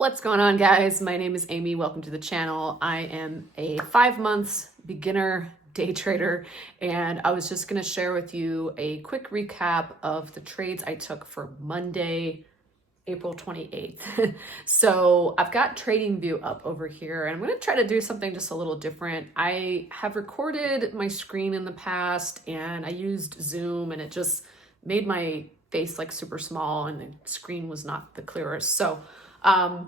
What's going on, guys? My name is Amy. Welcome to the channel. I am a 5 months beginner day trader, and I was just going to share with you a quick recap of the trades I took for Monday, April 28th. So I've got TradingView up over here, and I'm going to try to do something just a little different. I have recorded my screen in the past, and I used Zoom, and it just made my face like super small, and the screen was not the clearest. So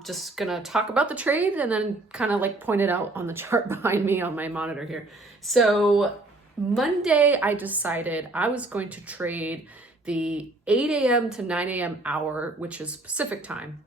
just gonna talk about the trade and then kind of like point it out on the chart behind me on my monitor here. So Monday, I decided I was going to trade the 8 a.m. to 9 a.m. hour, which is Pacific time.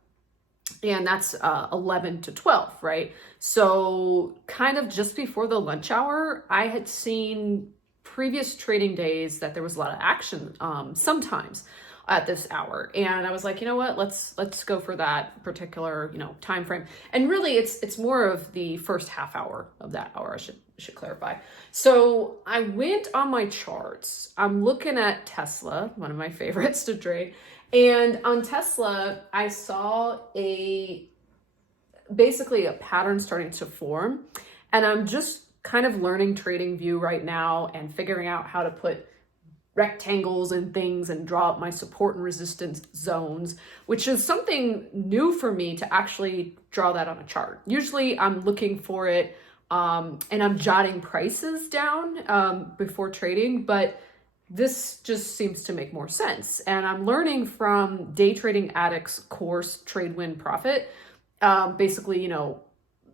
And that's 11 to 12, right? So kind of just before the lunch hour, I had seen previous trading days that there was a lot of action sometimes at this hour, and I was like, you know what, let's go for that particular time frame. And really it's more of the first half hour of that hour, I should clarify. So I went on my charts. I'm looking at Tesla, one of my favorites to trade, and on Tesla I saw basically a pattern starting to form, and I'm just kind of learning TradingView right now and figuring out how to put rectangles and things and draw up my support and resistance zones, which is something new for me to actually draw that on a chart. Usually I'm looking for it and I'm jotting prices down before trading, but this just seems to make more sense. And I'm learning from Day Trading Addict's course, Trade Win Profit, basically,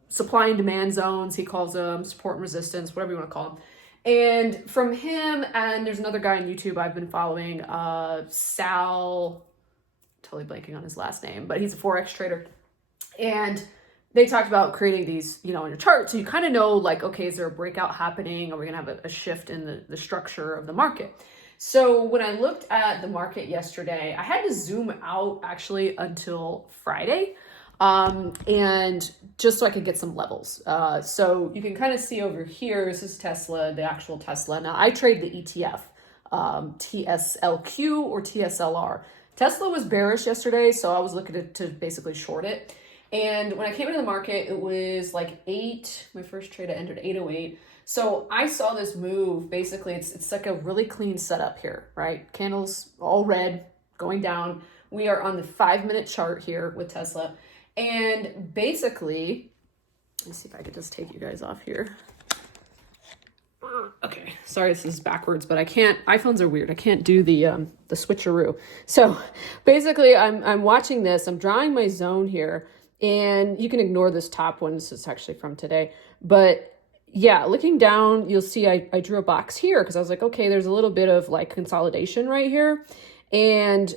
supply and demand zones, he calls them, support and resistance, whatever you want to call them. And from him, and there's another guy on YouTube I've been following, Sal, totally blanking on his last name, but he's a Forex trader. And they talked about creating these, in your chart. So you kind of know, like, okay, is there a breakout happening? Are we going to have a shift in the structure of the market? So when I looked at the market yesterday, I had to zoom out actually until Friday. And just so I could get some levels. So you can kind of see over here, this is Tesla, the actual Tesla. Now I trade the ETF, TSLQ or TSLR. Tesla was bearish yesterday, so I was looking to basically short it. And when I came into the market, it was like my first trade I entered 808. So I saw this move. Basically, it's like a really clean setup here, right? Candles all red going down. We are on the 5-minute chart here with Tesla. And basically, let's see if I could just take you guys off here. Okay, sorry this is backwards, but I can't, iPhones are weird. I can't do the switcheroo. So basically I'm watching this, I'm drawing my zone here, and you can ignore this top one. This is actually from today. But yeah, looking down, you'll see I drew a box here because I was like, okay, there's a little bit of like consolidation right here. And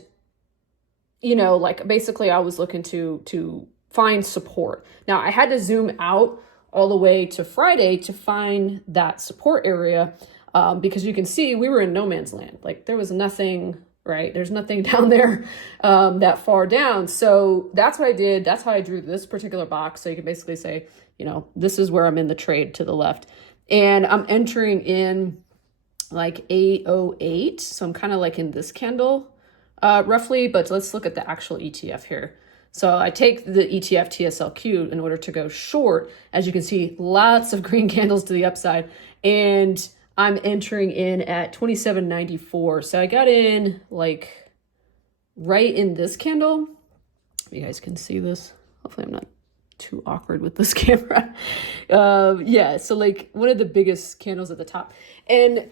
like basically I was looking to find support. Now I had to zoom out all the way to Friday to find that support area because you can see we were in no man's land. Like there was nothing, right? There's nothing down there that far down. So that's what I did. That's how I drew this particular box. So you can basically say, this is where I'm in the trade to the left. And I'm entering in like 808. So I'm kind of like in this candle. Roughly, but let's look at the actual ETF here. So I take the ETF TSLQ in order to go short. As you can see, lots of green candles to the upside, and I'm entering in at 27.94. So I got in like right in this candle. You guys can see this. Hopefully I'm not too awkward with this camera. Yeah, so like one of the biggest candles at the top. And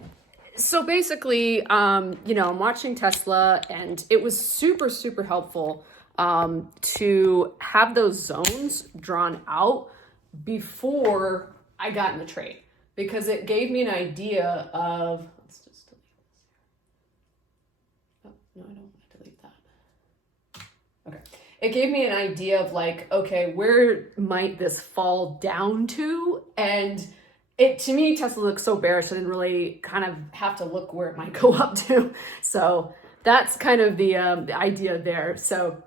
so basically, I'm watching Tesla, and it was super, super helpful to have those zones drawn out before I got in the trade, because it gave me an idea of, let's just delete this here. Oh, no, I don't want to delete that. Okay. It gave me an idea of like, okay, where might this fall down to? And to me, Tesla looks so bearish, I didn't really kind of have to look where it might go up to. So that's kind of the idea there. So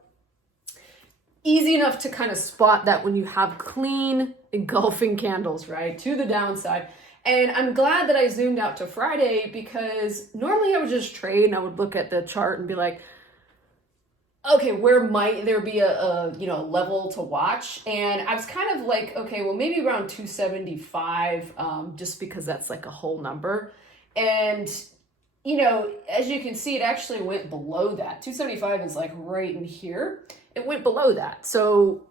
easy enough to kind of spot that when you have clean engulfing candles, right, to the downside. And I'm glad that I zoomed out to Friday, because normally I would just trade and I would look at the chart and be like, okay, where might there be a you know, level to watch? And I was kind of like, okay, well, maybe around 275, just because that's like a whole number. And, you know, as you can see, it actually went below that. 275 is like right in here. It went below that. So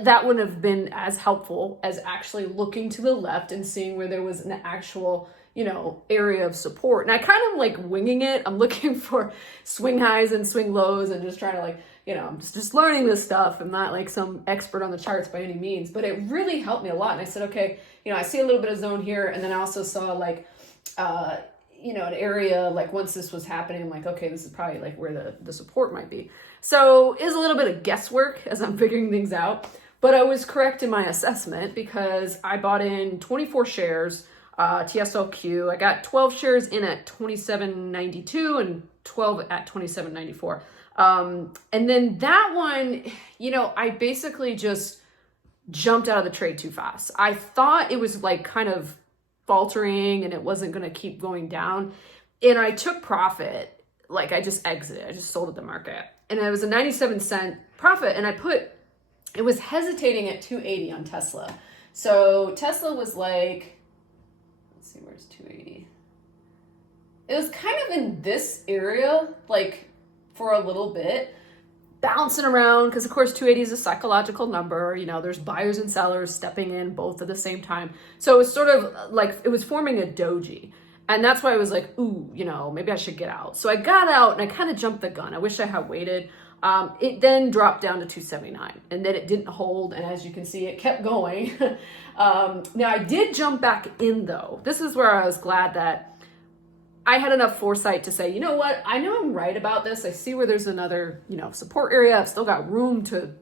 that wouldn't have been as helpful as actually looking to the left and seeing where there was an actual, you know, area of support. And I kind of like winging it. I'm looking for swing highs and swing lows and just trying to, like, you know, I'm just learning this stuff. I'm not like some expert on the charts by any means, but it really helped me a lot. And I said, okay, you know, I see a little bit of zone here. And then I also saw like, you know, an area, like once this was happening, I'm like, okay, this is probably like where the support might be. So it was a little bit of guesswork as I'm figuring things out, but I was correct in my assessment because I bought in 24 shares, TSLQ. I got 12 shares in at 27.92 and 12 at 27.94. And then that one, you know, I basically just jumped out of the trade too fast. I thought it was like kind of faltering and it wasn't going to keep going down. And I took profit. Like I just exited. I just sold at the market. And it was a 97-cent profit. And it was hesitating at 280 on Tesla. So Tesla was like, let's see, where's 280? It was kind of in this area, like for a little bit, bouncing around, because of course 280 is a psychological number. You know, there's buyers and sellers stepping in both at the same time. So it was sort of like, it was forming a doji. And that's why I was like, ooh, you know, maybe I should get out. So I got out and I kind of jumped the gun. I wish I had waited. It then dropped down to 279 and then it didn't hold. And as you can see, it kept going. Now I did jump back in though. This is where I was glad that I had enough foresight to say, you know what, I know I'm right about this. I see where there's another, you know, support area. I've still got room to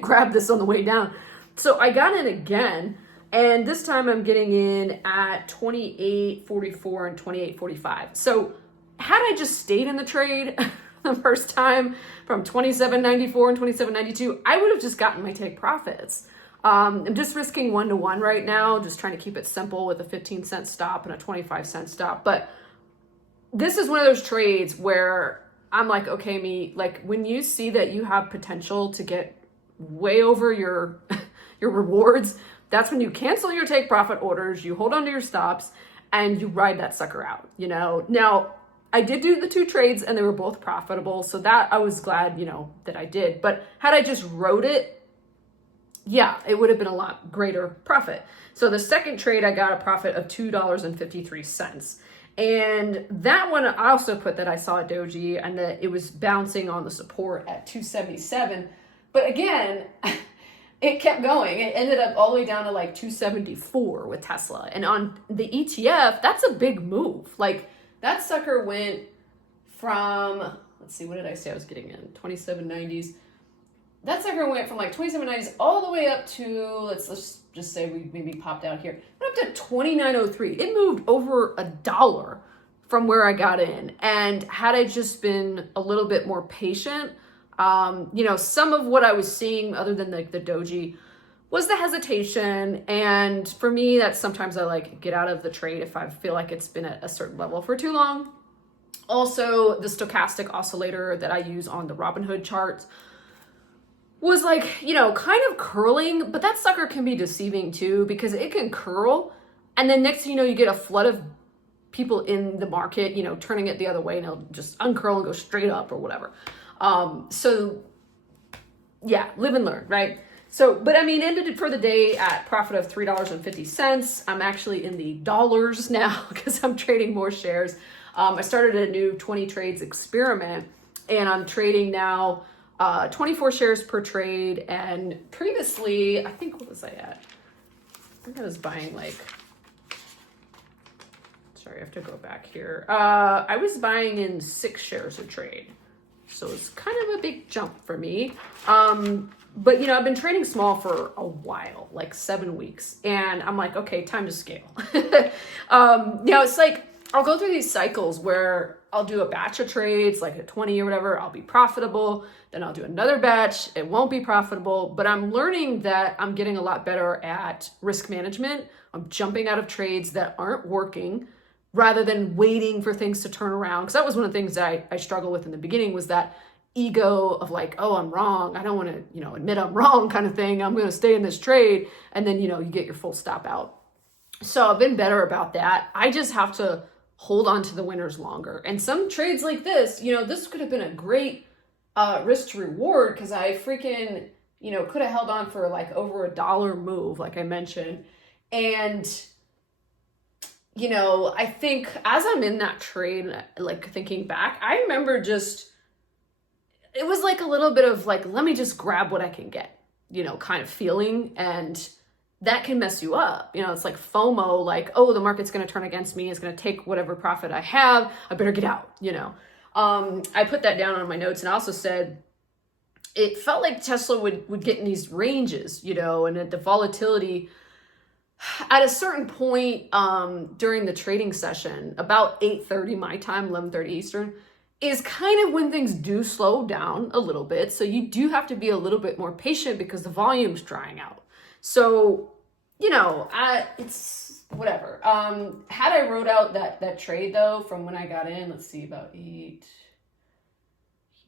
grab this on the way down. So I got in again. And this time I'm getting in at 28.44 and 28.45. So had I just stayed in the trade the first time from 27.94 and 27.92, I would have just gotten my take profits. I'm just risking 1-to-1 right now, just trying to keep it simple with a 15-cent stop and a 25-cent stop. But this is one of those trades where I'm like, okay, me, like when you see that you have potential to get way over your rewards, that's when you cancel your take profit orders, you hold on to your stops, and you ride that sucker out, you know? Now, I did do the 2 trades and they were both profitable. So that I was glad, you know, that I did. But had I just rode it, yeah, it would have been a lot greater profit. So the second trade, I got a profit of $2.53. And that one, I also put that I saw a doji and that it was bouncing on the support at 277. But again, it kept going. It ended up all the way down to like 274 with Tesla. And on the ETF, that's a big move. Like that sucker went from, let's see, what did I say I was getting in? 2790s. That sucker went from like 2790s all the way up to, let's just say we maybe popped out here, went up to 2903. It moved over $1 from where I got in. And had I just been a little bit more patient, you know, some of what I was seeing other than like the doji was the hesitation. And for me, that's sometimes I like get out of the trade if I feel like it's been at a certain level for too long. Also, the stochastic oscillator that I use on the Robinhood charts was like, you know, kind of curling, but that sucker can be deceiving too because it can curl. And then next thing you know, you get a flood of people in the market, you know, turning it the other way and it'll just uncurl and go straight up or whatever. So yeah, live and learn, right? So, but I mean, ended for the day at profit of $3.50. I'm actually in the dollars now because I'm trading more shares. I started a new 20 trades experiment and I'm trading now 24 shares per trade. And previously, I think, what was I at? I think I was buying like, sorry, I have to go back here. I was buying in 6 shares a trade. So it's kind of a big jump for me. But, you know, I've been trading small for a while, like 7 weeks. And I'm like, okay, time to scale. You know, it's like I'll go through these cycles where I'll do a batch of trades, like at 20 or whatever, I'll be profitable. Then I'll do another batch. It won't be profitable. But I'm learning that I'm getting a lot better at risk management. I'm jumping out of trades that aren't working rather than waiting for things to turn around. Because that was one of the things that I struggled with in the beginning was that ego of like, oh, I'm wrong. I don't want to, you know, admit I'm wrong kind of thing. I'm going to stay in this trade. And then, you know, you get your full stop out. So I've been better about that. I just have to hold on to the winners longer. And some trades like this, you know, this could have been a great risk to reward because I freaking, you know, could have held on for like over $1 move, like I mentioned. And, you know, I think as I'm in that trade, like thinking back, I remember just, it was like a little bit of like, let me just grab what I can get, you know, kind of feeling. And that can mess you up. You know, it's like FOMO, like, oh, the market's going to turn against me. It's going to take whatever profit I have. I better get out, you know. I put that down on my notes, and I also said it felt like Tesla would get in these ranges, you know, and at the volatility at a certain point during the trading session, about 8:30 my time, 11:30 Eastern, is kind of when things do slow down a little bit. So you do have to be a little bit more patient because the volume's drying out. So, you know, it's whatever. Had I wrote out that trade though, from when I got in, let's see, about 8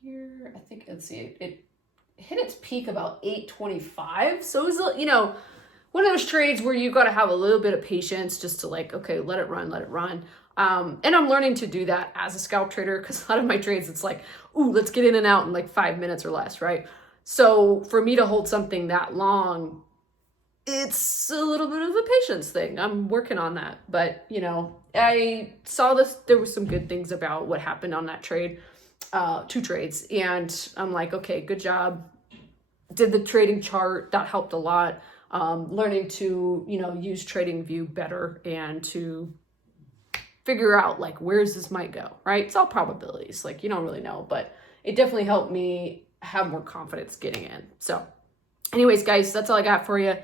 here, I think, let's see, it hit its peak about 8:25. So it was, you know, one of those trades where you got to have a little bit of patience just to like, okay, let it run. And I'm learning to do that as a scalp trader because a lot of my trades, it's like, ooh, let's get in and out in like 5 minutes or less, right? So for me to hold something that long, it's a little bit of a patience thing. I'm working on that. But, you know, I saw this, there was some good things about what happened on that trade, 2 trades. And I'm like, okay, good job. Did the trading chart, that helped a lot. Learning to, you know, use TradingView better and to figure out like, where's this might go, right? It's all probabilities. Like, you don't really know, but it definitely helped me have more confidence getting in. So anyways, guys, that's all I got for you.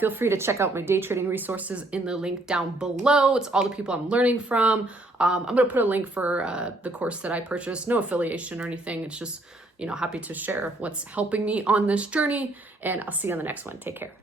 Feel free to check out my day trading resources in the link down below. It's all the people I'm learning from. I'm going to put a link for the course that I purchased. No affiliation or anything. It's just, you know, happy to share what's helping me on this journey. And I'll see you on the next one. Take care.